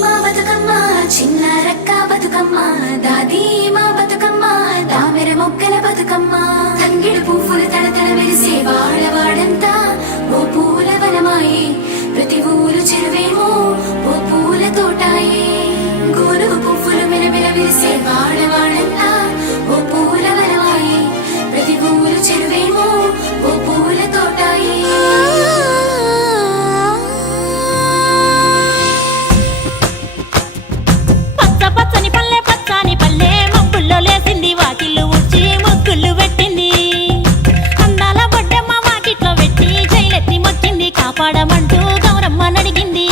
మా బతుకమ్మ చిన్న రక్క బతుకమ్మ దాది మా బతుకమ్మ దామెర మొక్కల బతుకమ్మ తంగిడు పువ్వులు తడతడ మెరిసే వాడవాడంతా ఓ పూల వనమాయే ప్రతి ఊరు చెరువేమో ఓ పూల తోటాయే గోరు పువ్వులు మెలమెల మెరిసే వాడవాడంతా ఓ పూల వనమాయే ప్రతి ఊరు చెరువేమో ఓ పూల తోటాయే పచ్చని పల్లె పచ్చని పల్లె మబ్బుల్లో లేసింది వాకిళ్ళు ఊడ్చి ముగ్గులు పెట్టింది అందాల బొడ్డమ్మ వాకిట్లో పెట్టి జైలెత్తి మొక్కింది కాపాడమంటూ గౌరమ్మ నడిగింది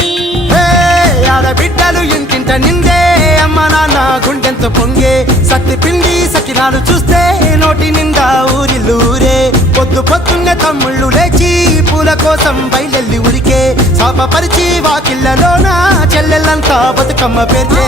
ఆడబిడ్డలు ఇంటింట నిందే అమ్మ నాన్న గుండెంతో పొంగే సత్తి పిండి సకినాలు చూస్తే నోటి నిండా ఊరిల్లూరే పొద్దు పొద్దున్నే తమ్ముళ్ళు లేచి పూల కోసం బయలెల్లి ఉరికే శాపపరిచి వాకిళ్ళలోన చెల్లెళ్ళంతా బతుకమ్మ పేర్చే